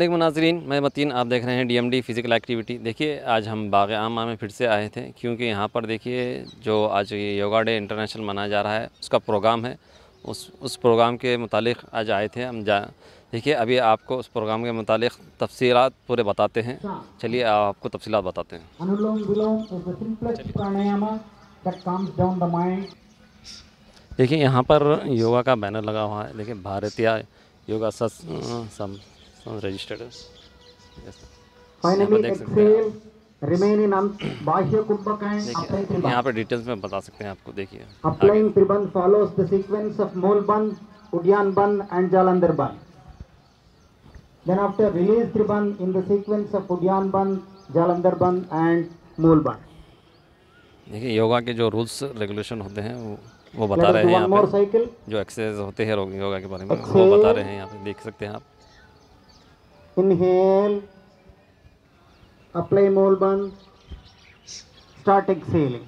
वालेकुम नाज़रीन, मैं मतीन, आप देख रहे हैं DMD फ़िज़िकल एक्टिविटी। देखिए आज हम बाग़ आमा में फिर से आए थे क्योंकि यहाँ पर देखिए जो आज ये योगा डे इंटरनेशनल मनाया जा रहा है उसका प्रोग्राम है। उस प्रोग्राम के मुतालिक आज आए थे हम। देखिए अभी आपको उस प्रोग्राम के मुतालिक तफसीलात पूरे बताते हैं। चलिए आपको तफसीलात बताते हैं। अनुलोम विलोम is the simplest pranayama that calms down the mind. देखिए यहाँ पर योगा का बैनर लगा हुआ है। देखिए भारतीय yoga registered. Finally exhale, remain in Bahya Kumbhaka and apply देखिए यहाँ Tribandh. पे डिटेल्स में बता सकते हैं आपको। देखिए Applying Tribandh follows the sequence of Mool Bandh, Udyan Bandh and Jalandhar Bandh. Then after release Tribandh in the sequence of Udyan Bandh, Jalandhar Bandh and Mool Bandh. देखिए योगा के जो रूल्स रेगुलेशन होते हैं वो बता Let रहे us do हैं one यहाँ more पे। cycle. जो एक्सरसाइज होते हैं योगा के बारे में वो बता रहे हैं यहाँ पे, देख सकते हैं आप। Inhale, apply Mool Bandh, start exhaling.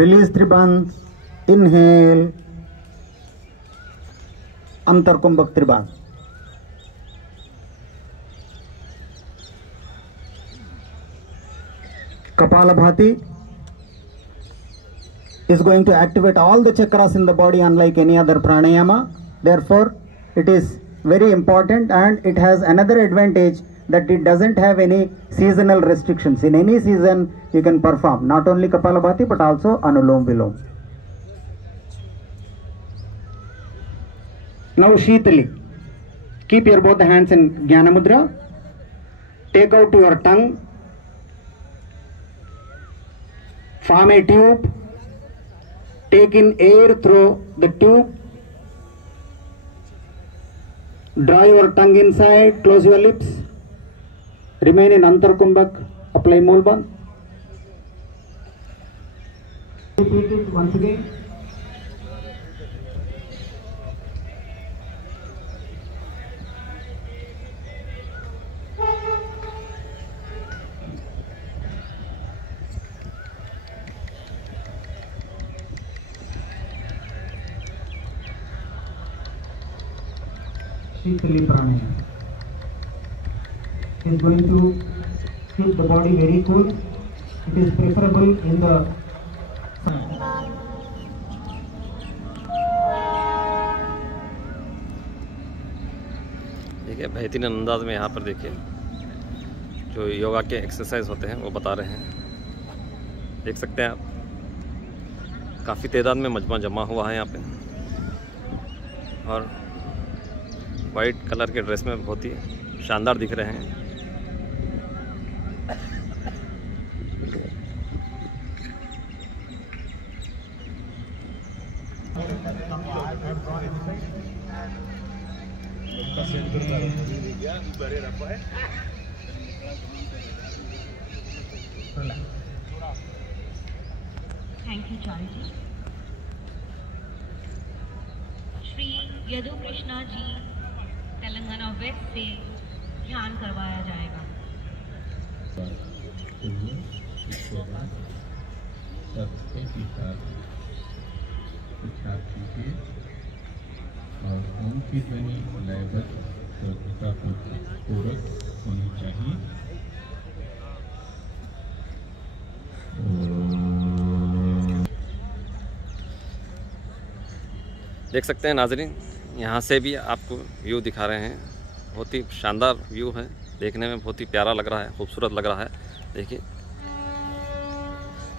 Release Tribandh, inhale, Antar Kumbhak Tribandh. Kapalabhati is going to activate all the chakras in the body unlike any other pranayama. Therefore, it is very important and it has another advantage that it doesn't have any seasonal restrictions. In any season, you can perform not only Kapalabhati but also Anulom Vilom. Now Sheetali, keep your both the hands in Jnana Mudra. Take out your tongue. Form a tube. Take in air through the tube. Draw your tongue inside. Close your lips. Remain in Antar Kumbhak. Apply Mool Bandh. Repeat it once again. Sheetali pranayama is going to keep the body very cool. It is preferable in the देखिए बेहतरीन अंदाज में यहाँ पर देखिए जो योगा के exercise होते हैं वो बता रहे हैं। देख सकते हैं आप, काफ़ी तादाद में मजमा जमा हुआ है यहाँ पे और वाइट कलर के ड्रेस में बहुत ही शानदार दिख रहे हैं। थैंक यू चार्जी। श्री यदु कृष्णा जी तेलंगाना वेस्ट से ध्यान करवाया जाएगा। और ओम की ध्वनि लयबद्ध पूर्वक होनी चाहिए। देख सकते हैं नाजरीन, यहाँ से भी आपको व्यू दिखा रहे हैं। बहुत ही शानदार व्यू है, देखने में बहुत ही प्यारा लग रहा है, खूबसूरत लग रहा है। देखिए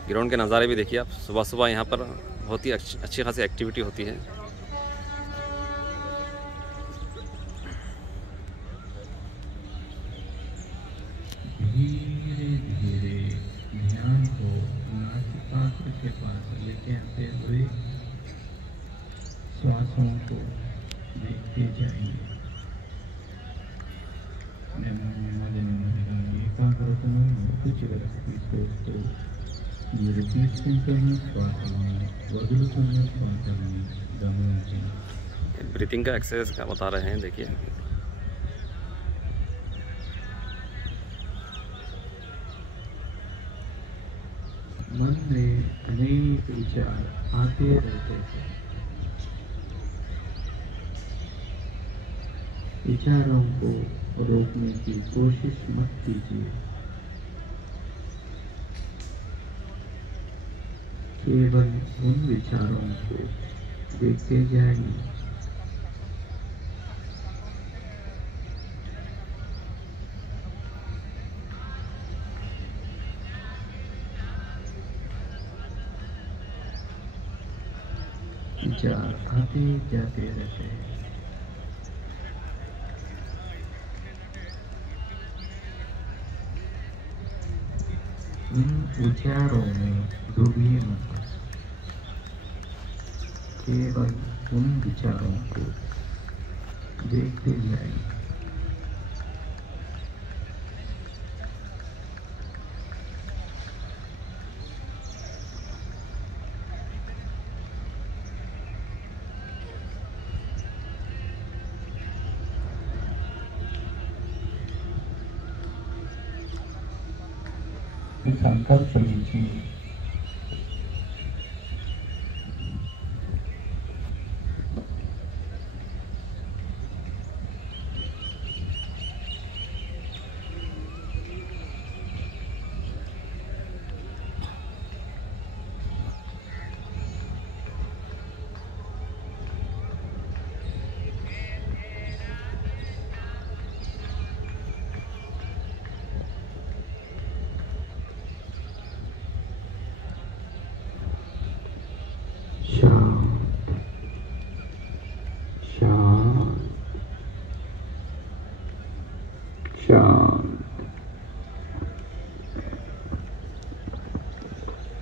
ग्राउंड के नज़ारे भी देखिए आप। सुबह सुबह यहाँ पर बहुत ही अच्छी खासी एक्टिविटी होती है। धीरे धीरे ध्यान को नासिकाग्र के पास लेके आते हुए श्वासों को देखते जाएंगे। ब्रीथिंग का एक्सरसाइज का बता रहे हैं। देखिए मन में अनेक विचार आते रहते हैं। विचारों को रोकने की कोशिश मत कीजिए। केवल उन विचारों को देखते जाइए। विचार आते जाते रहते हैं। उन विचारों में डूबिए मत। केवल उन विचारों को देखते जाइए। संकल्प लीजिए।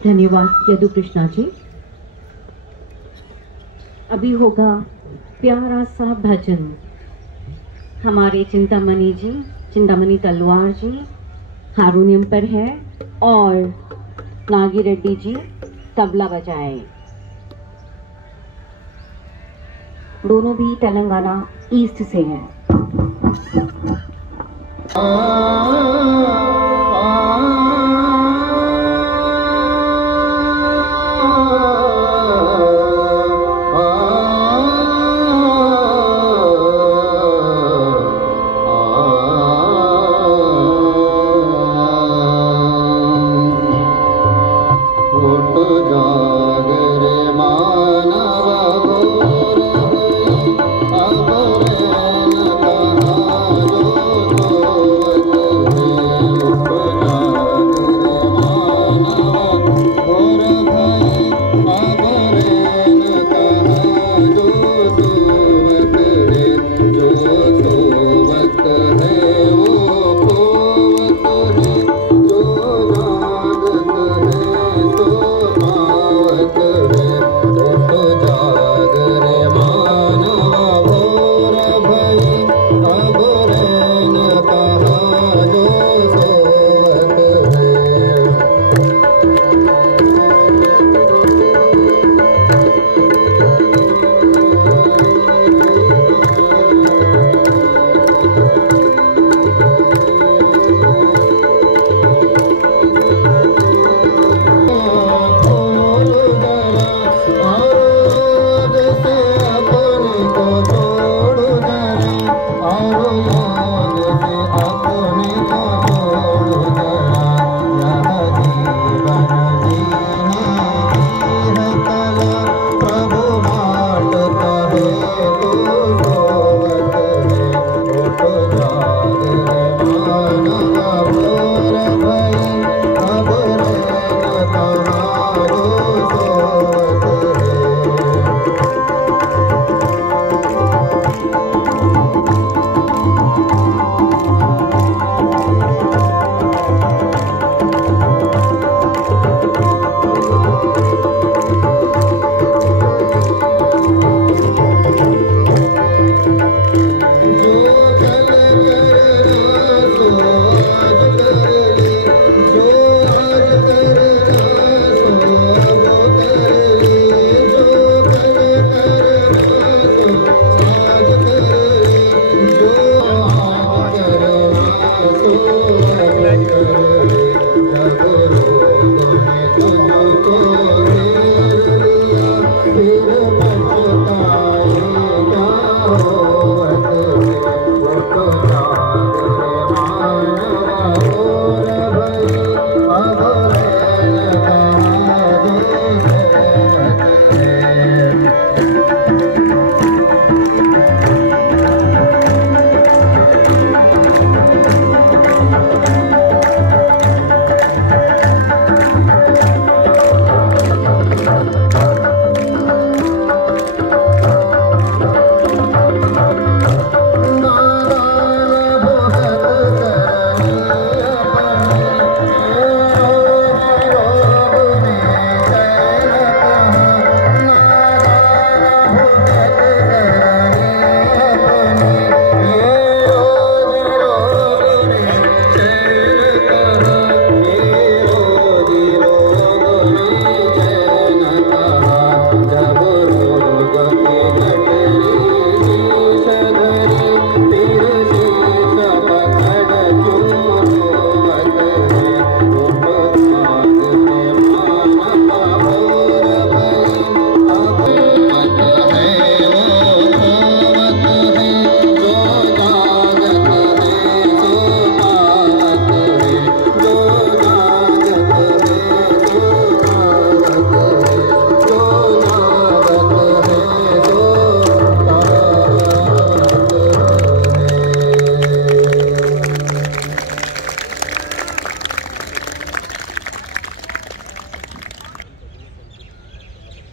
धन्यवाद यदु कृष्णा जी। अभी होगा प्यारा सा भजन। हमारे चिंतामणि तलवार जी हारमोनियम पर है और नागी रेड्डी जी तबला बजाए। दोनों भी तेलंगाना ईस्ट से हैं। अब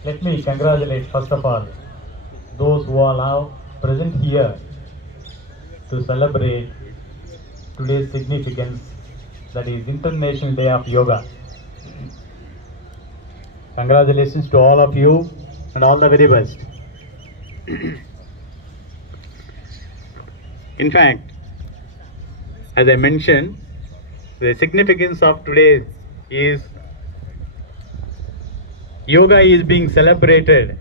Let me congratulate first of all those who are now present here to celebrate today's significance, that is International Day of Yoga. Congratulations to all of you and all the very best. In fact, as I mentioned, the significance of today is yoga is being celebrated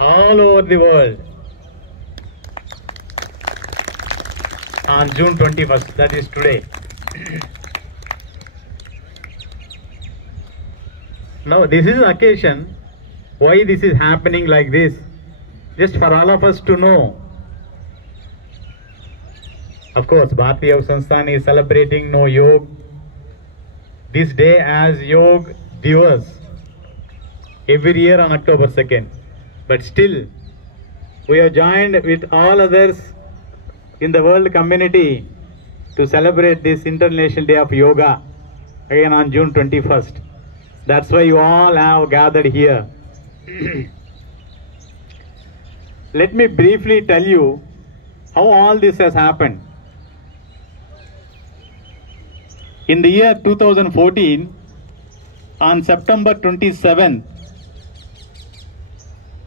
all over the world on June 21st, that is today. Now this is an occasion why this is happening like this, just for all of us to know. Of course, Bharatiya Yoga Sansthan is celebrating No Yoga this day as Yoga Divas every year on October 2nd. But still, we have joined with all others in the world community to celebrate this International Day of Yoga again on June 21st. That's why you all have gathered here. Let me briefly tell you how all this has happened. In the year 2014, on September 27th,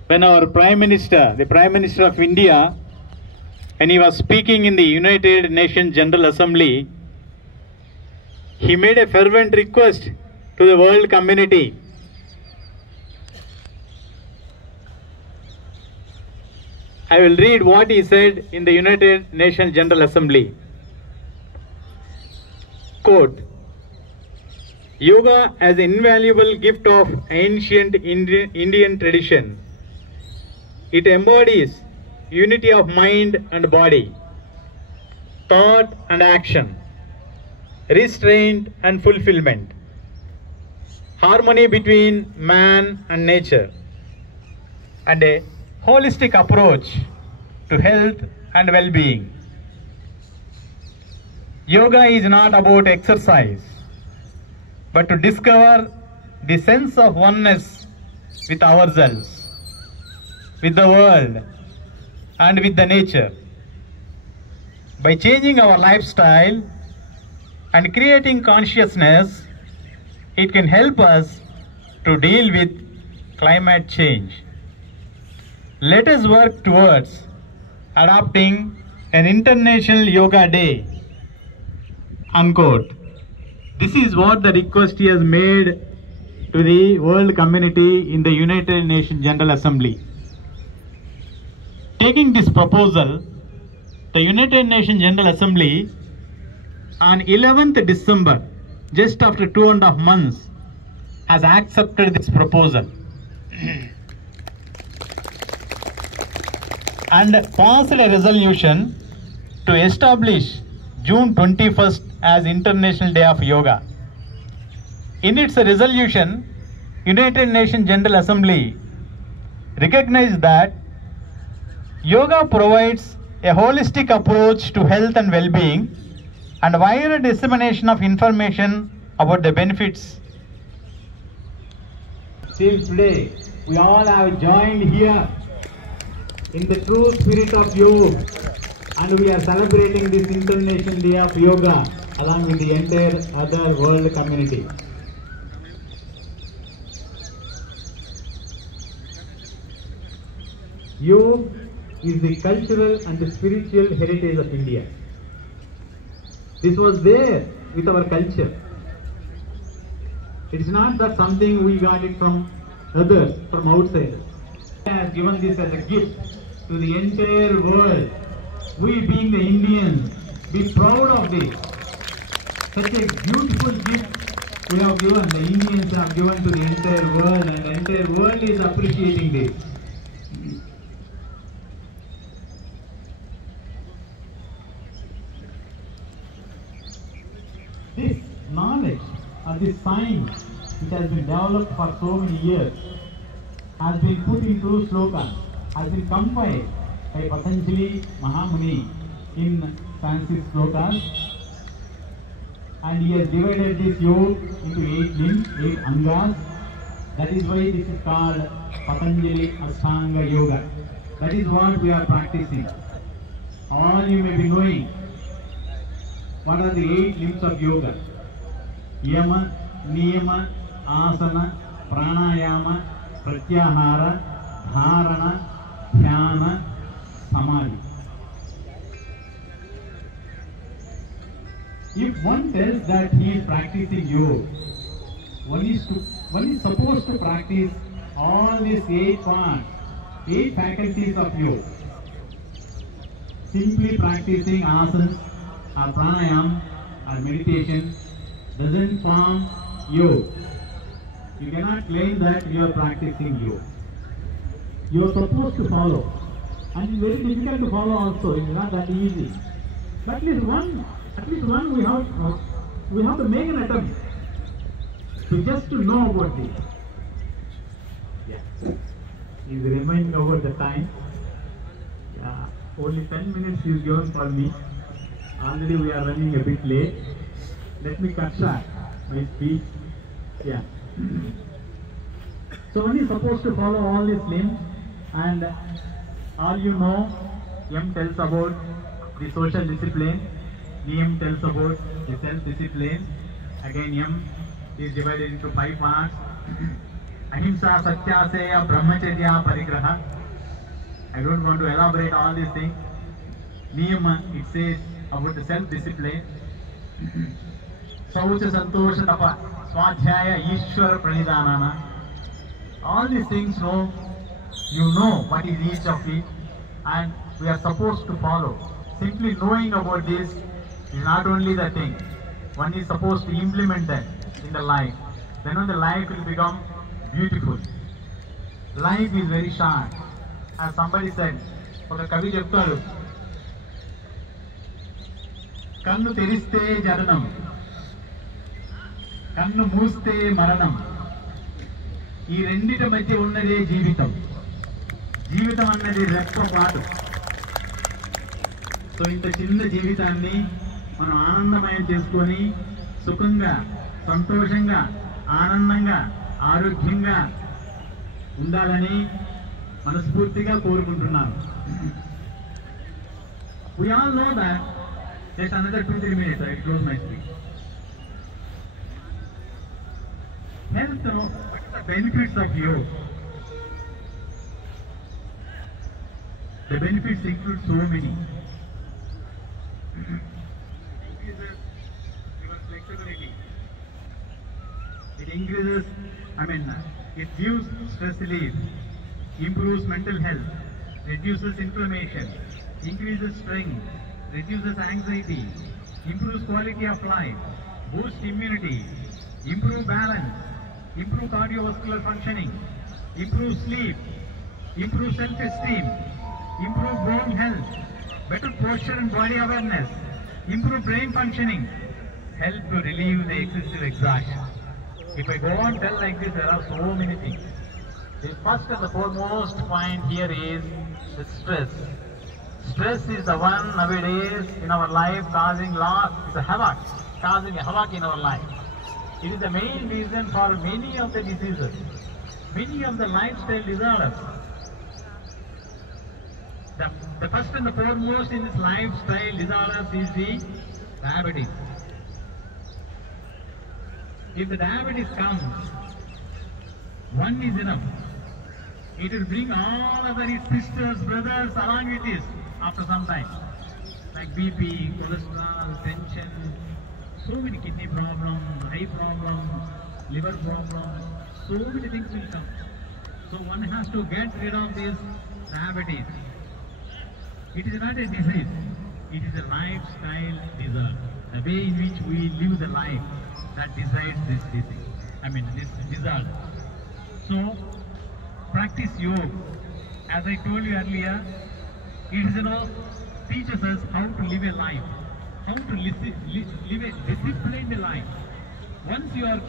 when our Prime Minister, the Prime Minister of India, when he was speaking in the United Nations General Assembly, he made a fervent request to the world community. I will read what he said in the United Nations General Assembly. Quote, "Yoga as an invaluable gift of ancient Indian tradition. It embodies unity of mind and body, thought and action, restraint and fulfillment, harmony between man and nature, and a holistic approach to health and well-being. Yoga is not about exercise, but to discover the sense of oneness with ourselves, with the world, and with the nature. By changing our lifestyle and creating consciousness, it can help us to deal with climate change. Let us work towards adopting an International Yoga Day." Unquote. This is what the request he has made to the world community in the United Nations General Assembly. Taking this proposal, the United Nations General Assembly on 11th December, just after 2.5 months, has accepted this proposal and passed a resolution to establish June 21st as International Day of Yoga. In its resolution, United Nations General Assembly recognized that yoga provides a holistic approach to health and well-being and wider dissemination of information about the benefits. Till today, we all have joined here in the true spirit of yoga, and we are celebrating this International Day of Yoga along with the entire other world community. Yoga is the cultural and the spiritual heritage of India. This was there with our culture. It is not that something we got it from others, from outside. God has given this as a gift to the entire world. We being the Indians, be proud of this. Such a beautiful gift we have given, the Indians have given to the entire world, and the entire world is appreciating this. This knowledge or this science which has been developed for so many years has been put into slokas, has been compiled by Patanjali Mahamuni in Sanskrit slokas, and he has divided this yoga into 8 limbs, 8 angas, That is why this is called Patanjali Ashtanga Yoga. That is what we are practicing. All you may be knowing what are the 8 limbs of yoga. Yama, Niyama, Asana, Pranayama, Pratyahara, Dharana, Dhyana, Samadhi. If one tells that he is practicing yoga, one is supposed to practice all these 8 parts, 8 faculties of yoga. Simply practicing asanas or pranayam or meditation doesn't form yoga. You cannot claim that you are practicing yoga. You are supposed to follow, and it's very difficult to follow also. It's not that easy. But at least one we have to make an attempt to just to know about this. Yeah. He's reminding about the time. Yeah. Only 10 minutes is given for me. Already we are running a bit late. Let me cut short my speech. Yeah. So one is supposed to follow all these limbs, and all you know, M tells about the social discipline, Niyam tells about the self-discipline. Again, M is divided into 5 parts. Ahimsa, Satyaseya, Brahmacharya, Parigraha. I don't want to elaborate all these things. Niyama, it says about the self-discipline. Saucha, Santosha, Tapa, Swadhyaya, Ishvara, Pranidhanana. All these things, you know what is each of it, and we are supposed to follow. Simply knowing about this is not only the thing. One is supposed to implement that in the life. Then the life will become beautiful. Life is very short. As somebody said, oka kavi cheptaru, kannu teriste jananam, kannu mooste maranam. ఈ రెండిటి మధ్య ఉన్నదే జీవితం. జీవితం అన్నది రెప్పపాటు. So ఇంత చిన్న జీవితాన్ని మనం ఆనందమయం చేసుకొని సుఖంగా, సంతోషంగా, ఆనందంగా, ఆరోగ్యంగా ఉండాలని మనస్ఫూర్తిగా కోరుకుంటున్నాను. We all know that. Just another 2-3 minutes, I will close my speech. Health, what are the benefits of yoga? The benefits include so many. Increases your flexibility. It increases, it gives stress relief, improves mental health, reduces inflammation, increases strength, reduces anxiety, improves quality of life, boosts immunity, improves balance, improves cardiovascular functioning, improves sleep, improves self-esteem, improves bone health, better posture and body awareness, improve brain functioning, help to relieve the excessive exhaustion. If I go on tell like this, there are so many things. The first and the foremost point here is the stress. Stress is the one nowadays in our life causing havoc in our life. It is the main reason for many of the diseases, many of the lifestyle disorders. The first and the foremost in this lifestyle disorders is the diabetes. If the diabetes comes, one is enough. It will bring all other its sisters, brothers along with this after some time. Like BP, cholesterol, tension, so many kidney problems, eye problems, liver problems, so many things will come. So one has to get rid of this diabetes. It is not a disease, it is a lifestyle disorder. The way in which we live the life that decides this disease, this disorder. So, practice yoga. As I told you earlier, it is, teaches us how to live a life, how to live a disciplined life. Once you are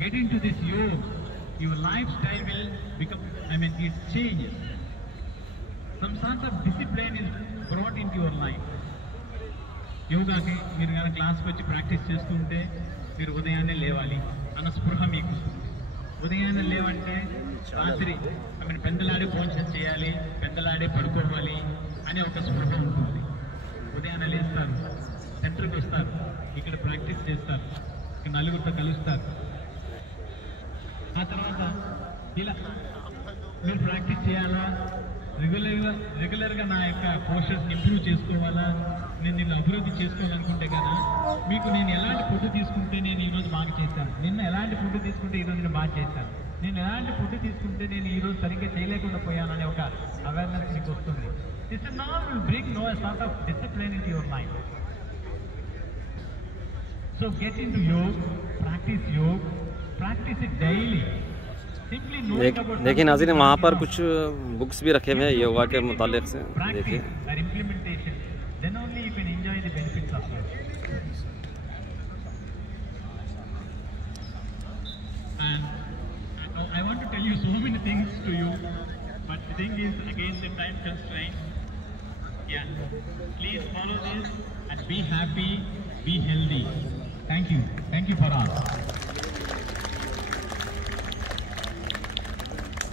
getting to this yoga, your lifestyle will become, it changes. Some sort of discipline is brought into your life. Yoga కి మీరు కనుక క్లాస్కి వచ్చి practice చేస్తుంటే మీరు ఉదయాన్నే లేవాలి అన్న స్పృహ మీకు ఉదయాన్నే లేవంటే రాత్రి పెందలాడే భోజనం చేయాలి, పెందలాడే పడుకోవాలి అనే ఒక స్పృహ ఉంటుంది. ఉదయాన్నే లేస్తారు, సెంటర్కి వస్తారు, ఇక్కడ ప్రాక్టీస్ చేస్తారు, ఇక్కడ నలుగురితో కలుస్తారు. ఆ తర్వాత ఇలా మీరు ప్రాక్టీస్ చేయాలా, రెగ్యులర్గా నా యొక్క పోస్టర్స్ ఇంప్రూవ్ చేసుకోవాలా, నేను నిన్ను అభివృద్ధి చేసుకోవాలనుకుంటే కదా మీకు నేను ఎలాంటి ఫుడ్ తీసుకుంటే నేను ఈరోజు బాగా చేశాను, నిన్న ఎలాంటి ఫుడ్ తీసుకుంటే ఈరోజు నేను బాగా చేశాను, నేను ఎలాంటి ఫుడ్ తీసుకుంటే నేను ఈరోజు సరిగ్గా చేయలేకుండా పోయాననే ఒక అవేర్నెస్ మీకు వస్తుంది. This is not will bring no sort of discipline in your mind. So get into yoga, practice it daily. देखिए नाज़रीन, वहाँ पर कुछ बुक्स भी रखे हुए हैं योगा के मुतालिक से. देखिए then only you can enjoy the benefits of it. And I want to tell you so many things to you, but the thing is, again, the time constraint. Yeah, please follow this and be happy, be healthy. Thank you for all.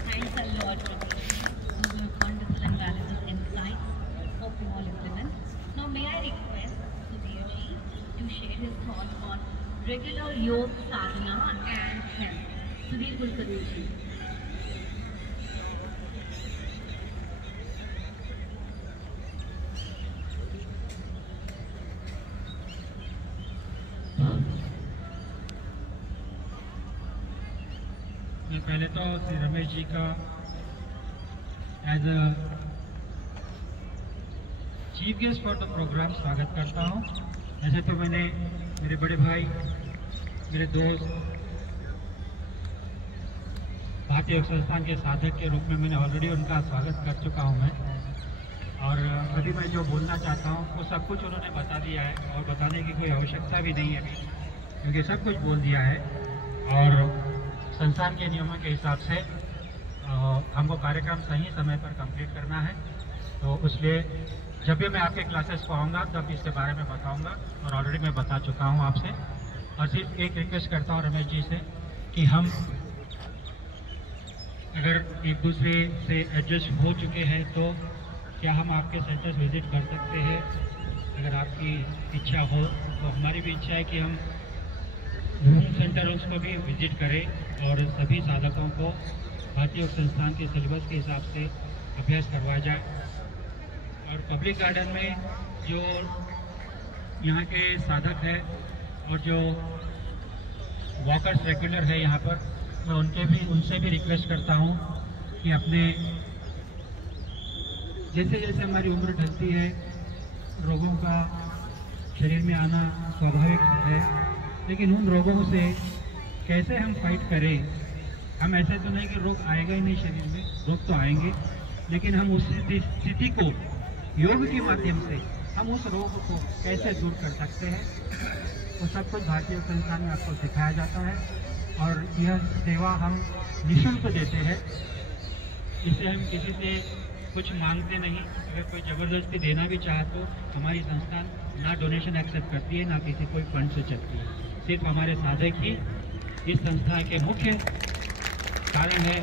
Thanks a lot for your wonderful and valuable insights. Hope you all implement. Now, may I request Sudhir ji to share his thoughts on regular yoga sadhana and health. Sudhir Kulkarni ji. मैं पहले तो श्री रमेश जी का as a chief guest for the program स्वागत करता हूं. ऐसे तो मैंने मेरे बड़े भाई, मेरे दोस्त, भारतीय योग संस्थान के साधक के रूप में मैंने ऑलरेडी उनका स्वागत कर चुका हूं मैं. और अभी मैं जो बोलना चाहता हूं वो सब कुछ उन्होंने बता दिया है और बताने की कोई आवश्यकता भी नहीं है अभी, क्योंकि सब कुछ बोल दिया है. और संस्थान के नियमों के हिसाब से हमको कार्यक्रम सही समय पर कंप्लीट करना है. तो इसलिए जब भी मैं आपके क्लासेस को आऊँगा तब इसके बारे में बताऊँगा, और ऑलरेडी मैं बता चुका हूँ आपसे. और सिर्फ एक रिक्वेस्ट करता हूँ रमेश जी से कि हम अगर एक दूसरे से एडजस्ट हो चुके हैं तो क्या हम आपके सेंटर्स विजिट कर सकते हैं. अगर आपकी इच्छा हो तो हमारी भी इच्छा है कि हम होम सेंटरों को भी विजिट करें और सभी साधकों को भारतीय योग संस्थान के सिलेबस के हिसाब से अभ्यास करवाया जाए. और पब्लिक गार्डन में जो यहाँ के साधक है और जो वॉकर्स रेगुलर है यहाँ पर, मैं उनसे भी रिक्वेस्ट करता हूँ कि अपने जैसे जैसे हमारी उम्र ढलती है रोगों का शरीर में आना स्वाभाविक है, लेकिन उन रोगों से कैसे हम फाइट करें. हम ऐसे तो नहीं कि रोग आएगा ही नहीं शरीर में, रोग तो आएंगे, लेकिन हम उस स्थिति को योग के माध्यम से हम उस रोग को कैसे दूर कर सकते हैं, वो सब कुछ भारतीय योग संस्थान में आपको सिखाया जाता है. और यह सेवा हम निःशुल्क देते हैं, इससे हम किसी से कुछ मांगते नहीं. अगर कोई ज़बरदस्ती देना भी चाहे तो हमारी संस्थान ना डोनेशन एक्सेप्ट करती है, ना किसी कोई फंड से चलती है. सिर्फ हमारे साधक ही इस संस्था के मुख्य कारण है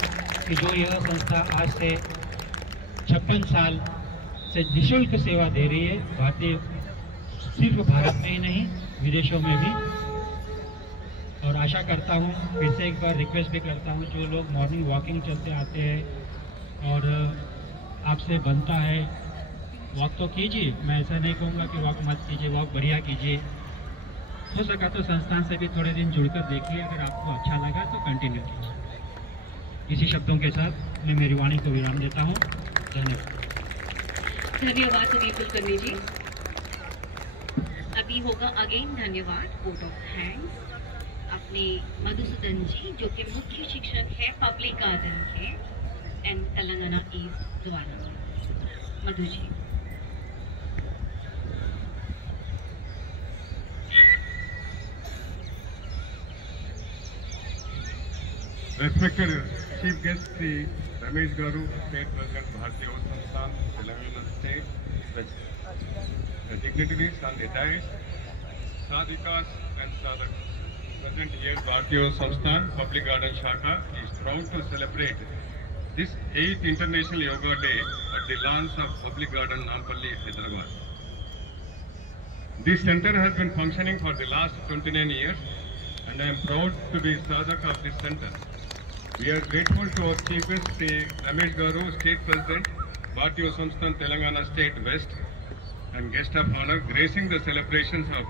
कि जो यह संस्था आज से 56 साल से निःशुल्क सेवा दे रही है, भारतीय सिर्फ भारत में ही नहीं विदेशों में भी. और आशा करता हूँ, फिर से एक बार रिक्वेस्ट भी करता हूँ, जो लोग मॉर्निंग वॉकिंग चलते आते हैं और आपसे बनता है वॉक तो कीजिए, मैं ऐसा नहीं कहूँगा कि वॉक मत कीजिए, वॉक बढ़िया कीजिए. हो सका तो संस्थान से भी थोड़े दिन जुड़कर देखिए, अगर आपको अच्छा लगा तो कंटिन्यू कीजिए. इसी शब्दों के साथ मैं मेरी वाणी को विराम देता हूँ. धन्यवाद. धन्यवाद सुधीर कुलकर्णी जी. अभी होगा अगेन धन्यवाद, वोट ऑफ थैंक्स अपने मधुसूदन जी जो कि मुख्य शिक्षक है पब्लिक गार्डन के एंड तेलंगाना ईस्ट द्वारा. Madhu ji. Respected Chief Guest Sri Ramesh Garu, State President Bharatiya योग Sansthan, Telangana State, dignitaries and retirees, sadhikas and sadhaks. present here, Bharatiya Samsthan Public Garden Shaka is proud to celebrate this 8th International Yoga Day at the lawns of Public Garden Nampalli, Hyderabad. This center has been functioning for the last 29 years and I am proud to be sadhak of this center. We are grateful to our Chief Guest, Sri Ramesh Garu, State President, Bharatiya Samsthan Telangana State West, and guest of honor, gracing the celebrations of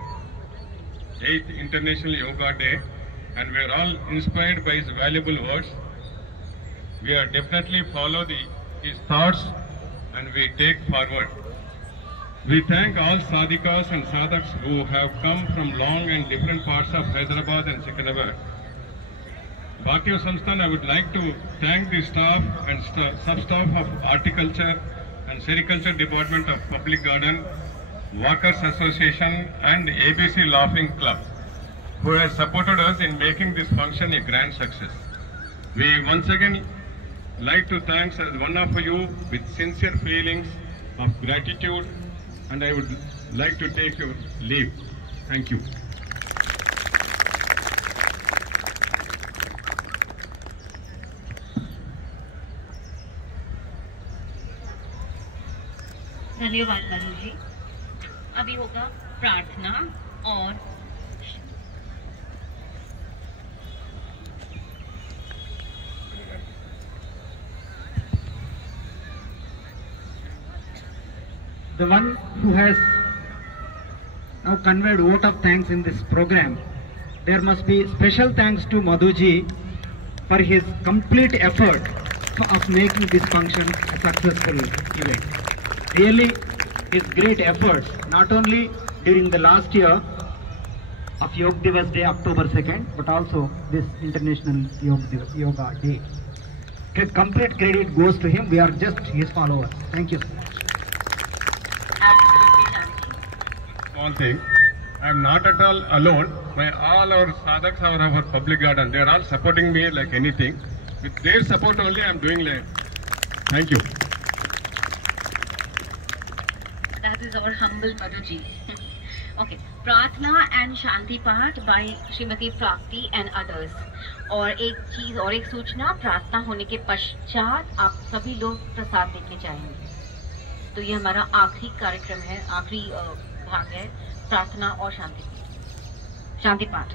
8th International Yoga Day, and we are all inspired by his valuable words. We are definitely follow his thoughts and we take forward. We thank all sadhikas and sadhaks who have come from long and different parts of Hyderabad and Secunderabad. Bharatiya Samsthan, I would like to thank the staff and sub-staff of Horticulture and Sericulture Department of Public Garden, Walkers Association and ABC Laughing Club, who has supported us in making this function a grand success. We once again like to thank one of you with sincere feelings of gratitude, and I would like to take your leave. Thank you. धन्यवाद मधु जी। अभी होगा प्रार्थना और the one who has now conveyed vote of thanks in this program. There must be special thanks to Madhuji for his complete effort of making this function a successful event. Really, his great efforts, not only during the last year of Yoga Divas Day, October 2nd, but also this International Yoga Day. Complete credit goes to him. We are just his followers. Thank you so much. Small thing, I am not at all alone. All our sadhaks are our public garden. They are all supporting me like anything. With their support only, I am doing like. Thank you. That is our humble Madhuji. Okay, Pratna and Shanti Path by Srimati Prakti and others. और एक चीज और एक सूचना, प्रार्थना होने के पश्चात आप सभी लोग प्रसाद लेके जाएंगे। तो ये हमारा आखिरी कार्यक्रम है, आखिरी भाग है, प्रार्थना और शांति पाठ।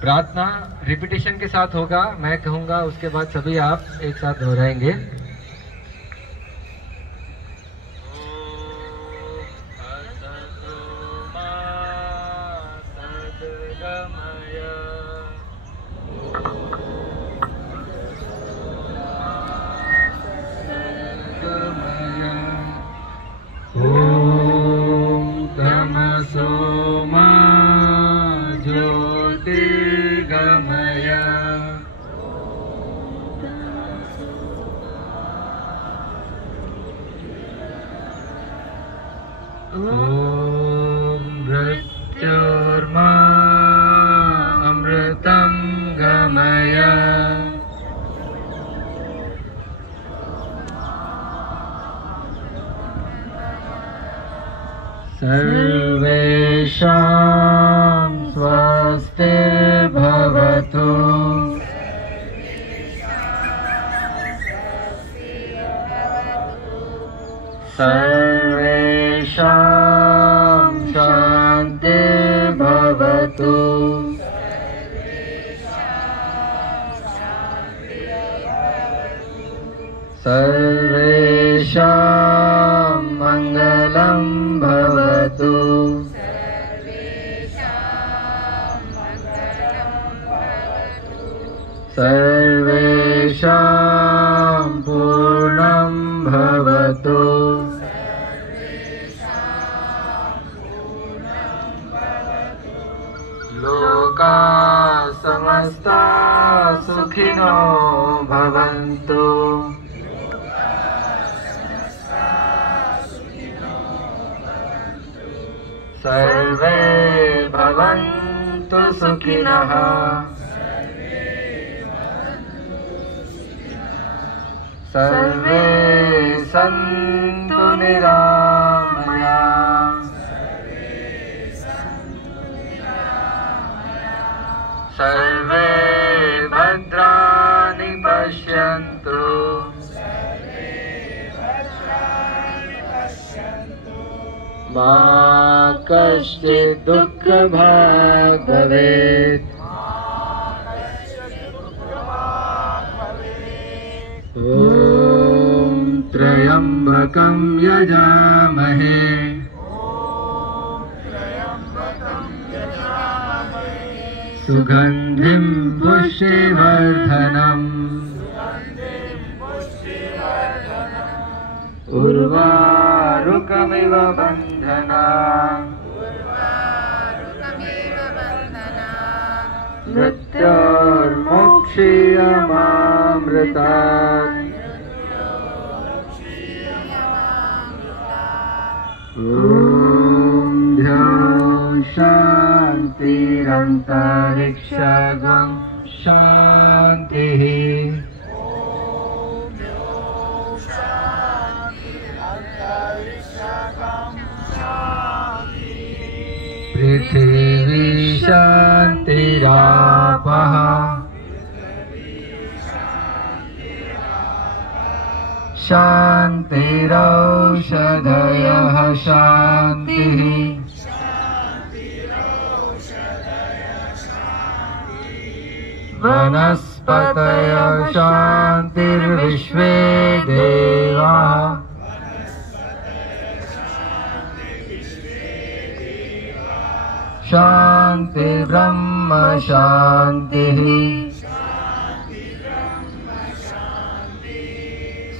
प्रार्थना रिपीटेशन के साथ होगा, मैं कहूँगा, उसके बाद सभी आप एक साथ दोहराएंगे। सर्वेषां स्वस्तिर्भवतु। सर्वेषां शान्तिर्भवतु। सर्वेषां मङ्गलं भवतु। सर्वेषां पूर्णं भवतु। लोकाः समस्ताः सुखिनो भवन्तु। सर्वे भवन्तु सुखिनः। सर्वे सन्तु निरामया। सर्वे भद्राणि पश्यन्तु। मा कश्चित् दुःखभाग् भवेत्। ॐ त्र्यम्बकं यजामहे सुगन्धिं पुष्टिवर्धनम्। उर्वारुकमिव बन्धनात्। मृत्योर्मुक्षीयमामृतात्। ॐ ध्यान शान्तिरन्तरिक्षगं शान्तिः। पृथिवी शान्तिरापः। शान्तिरौषधयः शान्तिः। वनस्पतयः शान्तिर्विश्वे देवाः। शान्ति ब्रह्म शान्तिः।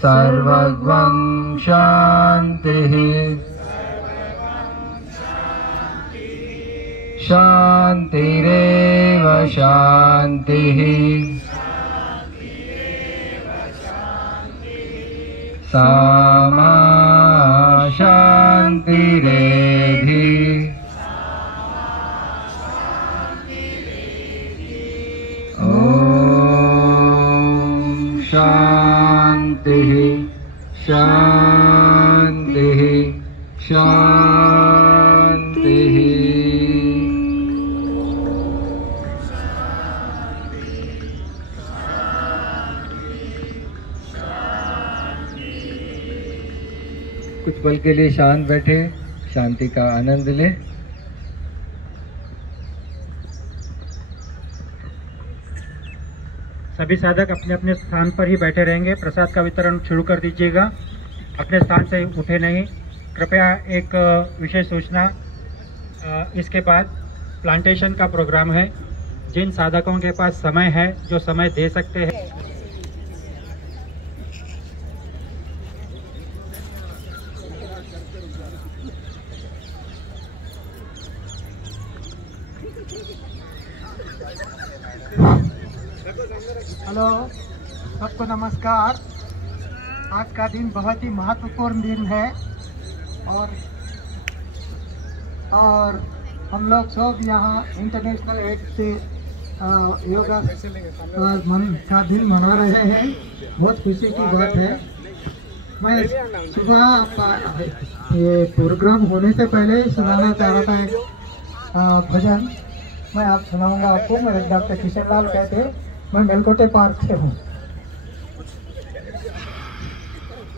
सर्वगं शान्तिः। शान्तिरेव शान्तिः। सामा शान्तिरेधि। शान्तिः शान्तिः शान्तिः। कुछ पल के लिए शांत बैठे, शांति का आनंद ले। सभी साधक अपने अपने स्थान पर ही बैठे रहेंगे। प्रसाद का वितरण शुरू कर दीजिएगा। अपने स्थान से उठे नहीं। कृपया एक विशेष सूचना, इसके बाद प्लांटेशन का प्रोग्राम है। जिन साधकों के पास समय है, जो समय दे सकते हैं, हेलो, सबको नमस्कार। आज का दिन बहुत ही महत्वपूर्ण दिन है और हम लोग सब यहाँ इंटरनेशनल एड से योगा का दिन मना रहे हैं। बहुत खुशी की बात है। मैं सुबह ये प्रोग्राम होने से पहले सुनाना चाह रहा था एक भजन। मैं आप सुनाऊंगा आपको। मेरे डॉक्टर किशन लाल कहते हैं, मैं मेलकोटे पार्क से हूँ।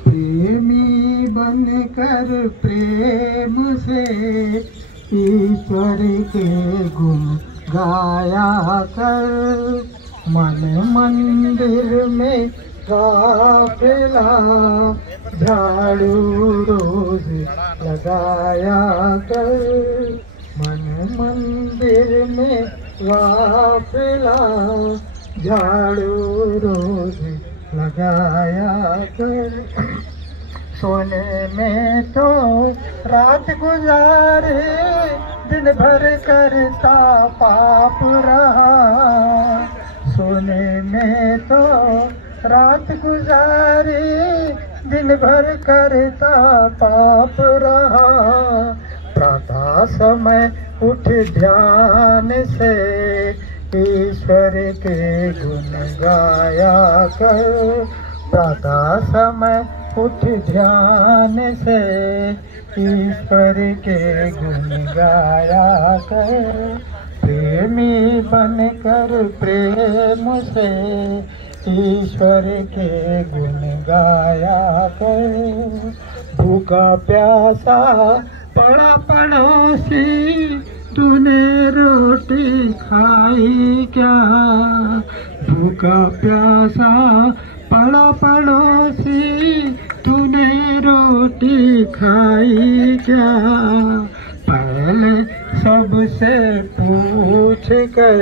प्रेमी बनकर प्रेम से ईश्वर के गुण गाया कर। मन मंदिर में काफिला झाड़ू रोज लगाया कर। मन मंदिर में काफिला झाड़ू रोज लगाया कर। सोने में तो रात गुजारे, दिन भर करता पाप रहा। सोने में तो रात गुजारे, दिन भर करता पाप रहा। प्रातः समय उठ ध्यान से ईश्वर के गुण गाया कर। प्रातः समय उठ ध्यान से ईश्वर के गुण गाया कर। प्रेमी बनकर प्रेम से ईश्वर के गुण गाया कर। भूखा प्यासा पड़ा पड़ोसी तूने रोटी खाई क्या। भूखा प्यासा पड़ा पड़ोसी तूने रोटी खाई क्या। पहले सबसे पूछ कर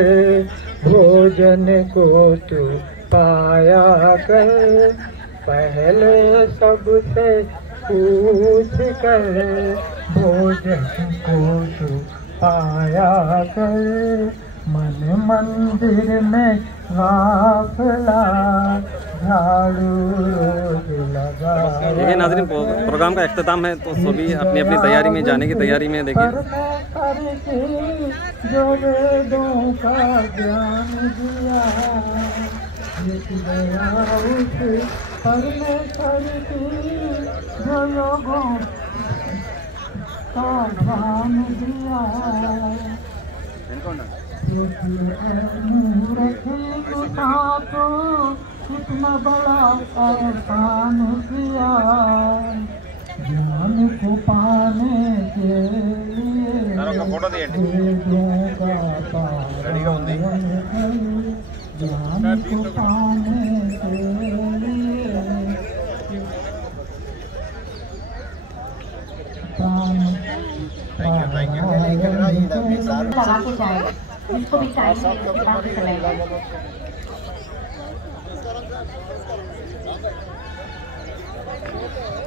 भोजन को तू पाया कर। पहले सबसे पूछ कर भोजन को तू पाया कर। मन मंदिर में गाफला झाड़ू रोज लगाया। देखिए नाज़रीन, प्रोग्राम का इख्तिताम है तो सभी अपनी अपनी तैयारी में, जाने की तैयारी में। देखिए जो वेदों का ज्ञान दिया परमेश्वर की जो लोगों का ज्ञान दिया। इतना बड़ा एहसान किया ज्ञान को पाने के लिए। ज्ञान को पाने के लिए लगा के जाए, इसको भी टाइम चलाएगा।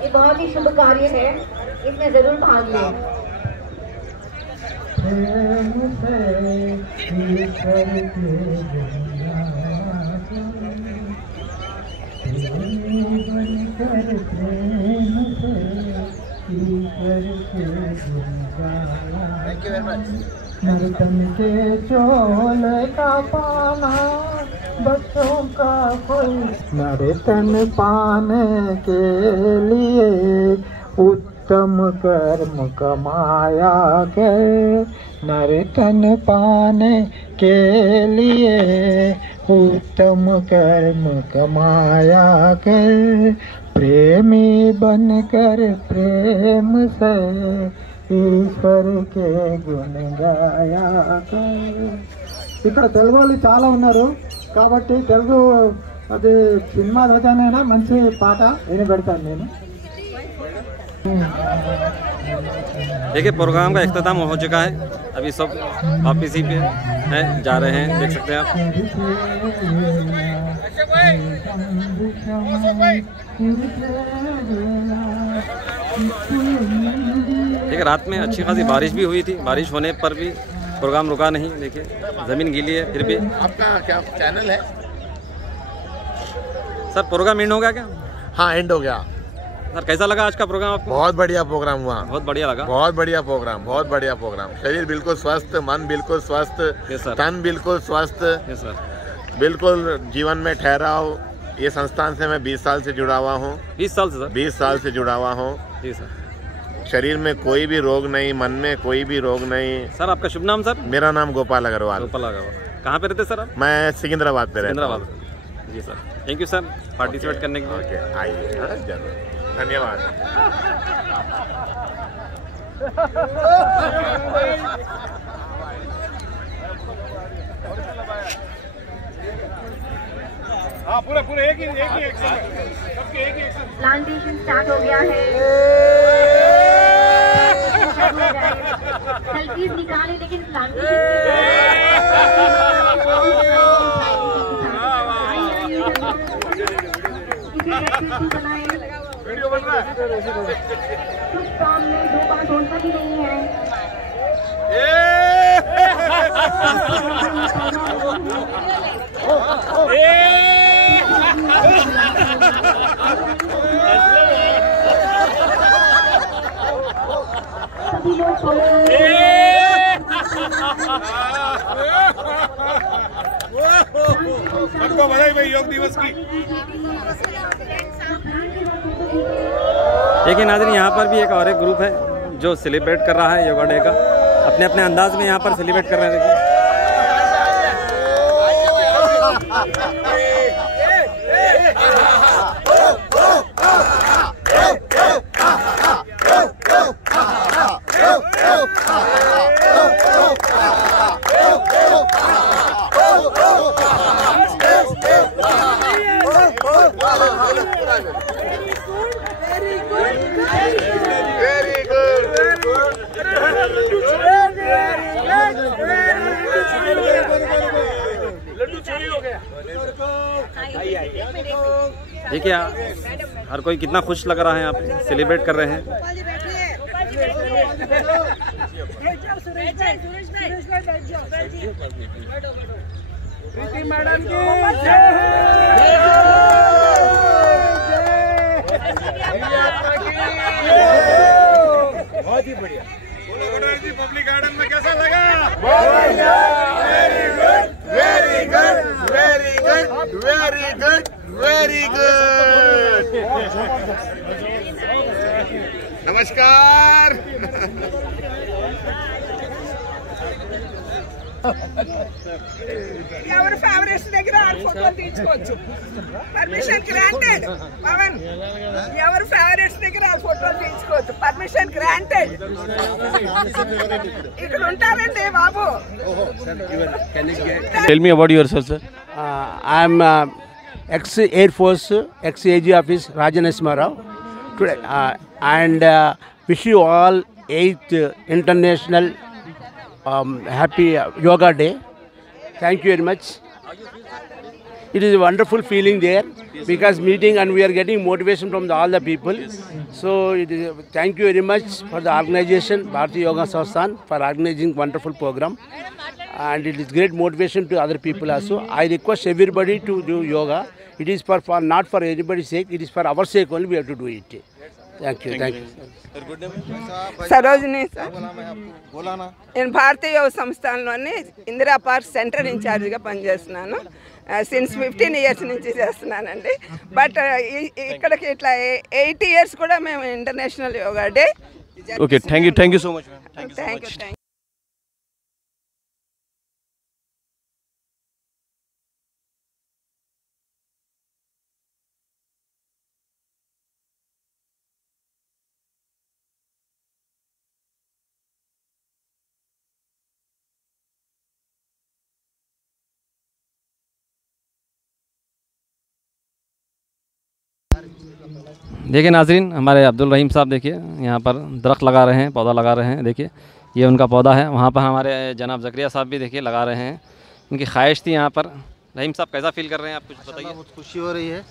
ये बहुत ही शुभ कार्य है, इसमें जरूर भाग लें। नर्तन के चोल का पाना बच्चों का कोई। नर्तन पाने के लिए उत्तम कर्म कमाया कर। नर्तन पाने के लिए उत्तम कर्म कमाया कर। प्रेमी बनकर प्रेम से ईश्वर के गुण गाया कर। ఇక్కడ తెలుగు వాళ్ళు చాలా ఉన్నారు కాబట్టి తెలుగు అది సినిమా ధ్వజానైనా మంచి పాట వినబెడతాను నేను। देखिए प्रोग्राम का इख्तिताम हो चुका है, अभी सब वापस ही पे हैं, जा रहे हैं, देख सकते हैं आप। देखिए रात में अच्छी खासी बारिश भी हुई थी, बारिश होने पर भी प्रोग्राम रुका नहीं। देखिए ज़मीन गीली है फिर भी। आपका क्या चैनल है सर? प्रोग्राम एंड हो गया क्या? हाँ एंड हो गया सर। कैसा लगा आज का प्रोग्राम आपको? बहुत बढ़िया प्रोग्राम हुआ, बहुत बढ़िया लगा, बहुत बढ़िया प्रोग्राम, बहुत बढ़िया प्रोग्राम। शरीर बिल्कुल स्वस्थ, मन बिल्कुल स्वस्थ, तन बिल्कुल स्वस्थ, बिल्कुल जीवन में ठहराव। ये संस्थान से मैं 20 साल से जुड़ा हुआ हूँ। 20 साल से सर? 20 साल से जुड़ा हुआ हूँ जी सर। शरीर में कोई भी रोग नहीं, मन में कोई भी रोग नहीं। सर आपका शुभ नाम? सर मेरा नाम गोपाल अग्रवाल। गोपाल अग्रवाल। कहाँ पे रहते सर आप? मैं सिकंदराबाद पे रहता हूँ। जी sir, thank you sir participate करने के लिए। आइए जरूर, धन्यवाद। हाँ पूरा एक ही एक्शन, सबके एक ही एक्शन। प्लांटेशन स्टार्ट हो गया है। सेल्फीज निकाले लेकिन वीडियो बन रहा है। कुछ काम में 2 बार छोड़ना भी नहीं है। सभी लोग सबको बधाई भाई योग दिवस की। देखिए नाज़रीन, यहाँ पर भी एक और एक ग्रुप है जो सेलिब्रेट कर रहा है योगा डे का, अपने अपने अंदाज में यहाँ पर सेलिब्रेट कर रहे हैं। देखिए देखिए हर कोई कितना खुश लग रहा है, आप सेलिब्रेट कर रहे हैं। बहुत ही बढ़िया। पब्लिक गार्डन में कैसा लगा? Very good, very good, very good, very good, very good. नमस्कार। ఎవరి ఫేవరెట్స్ దగ్గర ఫోటో తీసుకోవచ్చు, పర్మిషన్ గ్రాంటెడ్. పవన్, ఎవరి ఫేవరెట్స్ దగ్గర ఫోటో తీసుకోవచ్చు, పర్మిషన్ గ్రాంటెడ్. ఇక్కడ ఉంటారండి బాబు. Tell me about yourself, sir. I am ex-Air Force, ex-AG office Rajanasmarao today, and wish you all 8th International happy Yoga Day. Thank you very much. It is a wonderful feeling there because meeting and we are getting motivation from all the people. So it is, thank you very much for the organization Bharatiya Yoga Sansthan for organizing wonderful program, and it is great motivation to other people also. I request everybody to do yoga. It is for not for anybody's sake. It is for our sake only. We have to do it. Thank you. Thank you. Sarojini sir, నేను భారతీయ యోగ సంస్థానంలోని Indira park centre ఇన్ఛార్జిగా పనిచేస్తున్నాను. Since 15 years నుంచి చేస్తున్నానండి. But ఇక్కడికి ఇట్లా 8 years కూడా మేము international yoga day. Okay, thank you so much. Thank you. देखिए नाजरीन, हमारे अब्दुल रहीम साहब देखिए यहाँ पर दरख्त लगा रहे हैं, पौधा लगा रहे हैं। देखिए ये उनका पौधा है। वहाँ पर हमारे जनाब ज़करिया साहब भी देखिए लगा रहे हैं। उनकी ख्वाहिश थी यहाँ पर। रहीम साहब कैसा फील कर रहे हैं आप, कुछ बताइए। बहुत खुशी हो रही है।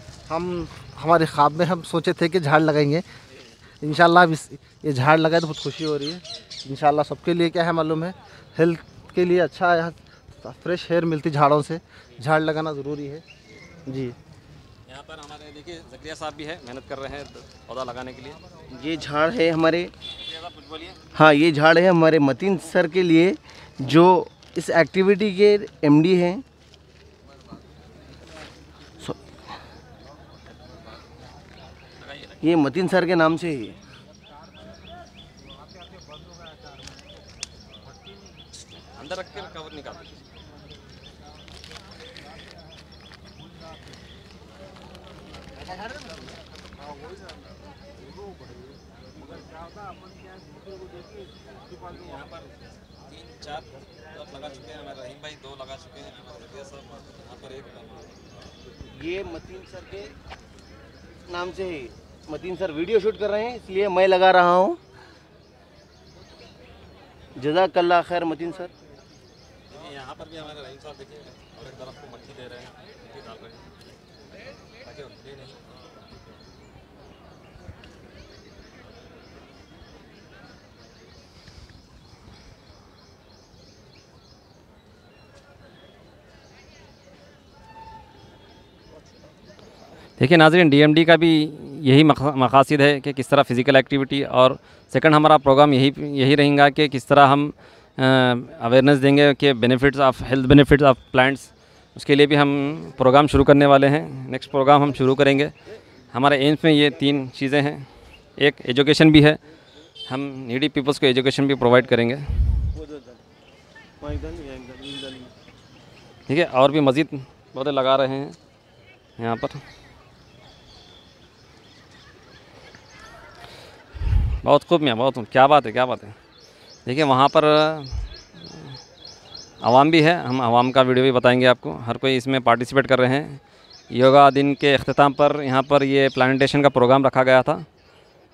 हमारे ख्वाब में हम सोचे थे कि झाड़ लगाएंगे, इंशाल्लाह ये झाड़ लगाए तो बहुत खुशी हो रही है। इंशाल्लाह सबके लिए क्या है मालूम है, हेल्थ के लिए अच्छा है, फ्रेश एयर मिलती झाड़ों से, झाड़ लगाना ज़रूरी है जी। यहाँ पर हमारे देखिए ज़करिया साहब भी है, मेहनत कर रहे हैं पौधा लगाने के लिए। ये झाड़ है हमारे, हाँ ये झाड़ है हमारे मतीन सर के लिए जो इस एक्टिविटी के MD हैं। ये मतीन सर के नाम से ही अंदर रख के कवर निकाल। यहाँ पर 3-4 लगा चुके हैं, हमारे रहीम भाई 2 लगा चुके हैं, यहाँ पर 1। ये मतीन सर के नाम से ही, मतीन सर वीडियो शूट कर रहे हैं इसलिए मैं लगा रहा हूँ। जज़ाकल्लाह खैर मतीन सर। यहाँ पर भी हमारे रहीम साहब देखिए और एक तरफ को मट्टी दे रहे हैं, मट्टी डाल रहे हैं ताकि उठे नहीं। देखिए नाज़रीन, DMD का भी यही मकासद है कि किस तरह फ़िज़िकल एक्टिविटी, और सेकंड हमारा प्रोग्राम यही रहेगा कि किस तरह हम अवेयरनेस देंगे कि benefits of health benefits of plants. उसके लिए भी हम प्रोग्राम शुरू करने वाले हैं। नेक्स्ट प्रोग्राम हम शुरू करेंगे। हमारे एम्स में ये 3 चीज़ें हैं। एक एजुकेशन भी है, हम नीडी पीपल्स को एजुकेशन भी प्रोवाइड करेंगे, ठीक है। और भी मज़ीद पौधे लगा रहे हैं यहाँ पर। बहुत खूब मियाँ, बहुत क्या बात है, क्या बात है। देखिए वहाँ पर आवाम भी है, हम आवाम का वीडियो भी बताएंगे आपको। हर कोई इसमें पार्टिसिपेट कर रहे हैं। योगा दिन के अख्ताम पर यहाँ पर ये प्लांटेशन का प्रोग्राम रखा गया था,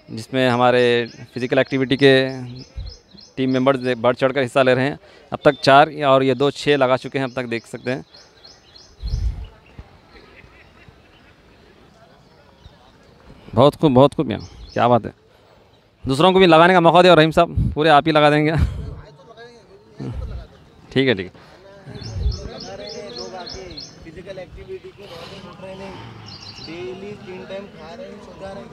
जिसमें हमारे फ़िज़िकल एक्टिविटी के टीम मेंबर्स बढ़ चढ़ कर हिस्सा ले रहे हैं। अब तक 4 और ये 2 6 लगा चुके हैं अब तक, देख सकते हैं। बहुत खूब यहाँ, क्या बात है। दूसरों को भी लगाने का मौका दे, और रहीम साहब पूरे आप ही लगा देंगे। ठीक है, ठीक है। फिजिकल एक्टिविटी को ट्रेनिंग डेली 3 टाइम खा रहे हैं, सो जा रहे हैं।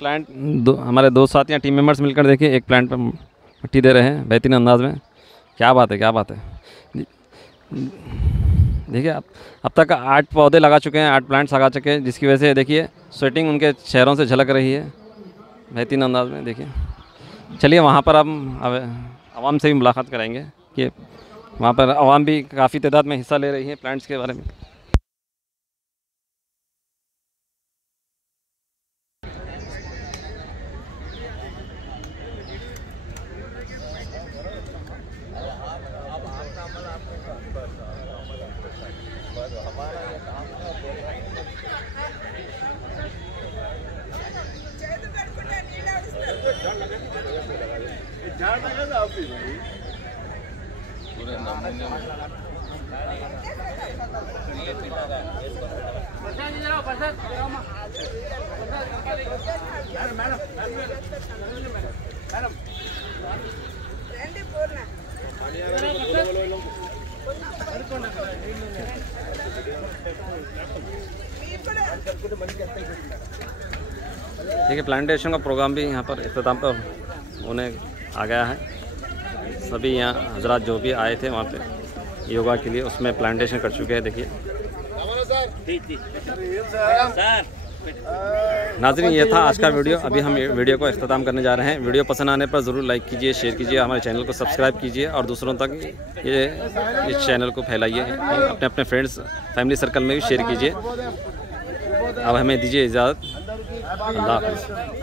प्लांट हमारे 2 साथी टीम मेंबर्स मिलकर देखिए एक प्लांट पर मिट्टी दे रहे हैं बेहतरीन अंदाज में। क्या बात है, क्या बात है। देखिए अब तक 8 पौधे लगा चुके हैं, 8 प्लांट्स लगा चुके हैं, जिसकी वजह से देखिए स्वेटिंग उनके चेहरों से झलक रही है बेहतरीन अंदाज में। देखिए चलिए वहाँ पर हम आवाम से भी मुलाकात कराएंगे कि वहाँ पर आवाम भी काफ़ी तादाद में हिस्सा ले रही है प्लांट्स के बारे में। देखिए प्लांटेशन का प्रोग्राम भी यहाँ पर इख्तिताम पर होने आ गया है। सभी यहाँ हजरात जो भी आए थे वहाँ पे योगा के लिए, उसमें प्लांटेशन कर चुके हैं। देखिए नाज़रीन, ये था आज का वीडियो। अभी हम वीडियो को इख्तिताम करने जा रहे हैं। वीडियो पसंद आने पर ज़रूर लाइक कीजिए, शेयर कीजिए, हमारे चैनल को सब्सक्राइब कीजिए और दूसरों तक ये इस चैनल को फैलाइए। अपने अपने फ्रेंड्स फैमिली सर्कल में भी शेयर कीजिए। अब हमें दीजिए इजाज़त। अल्लाह हाफ़िज़।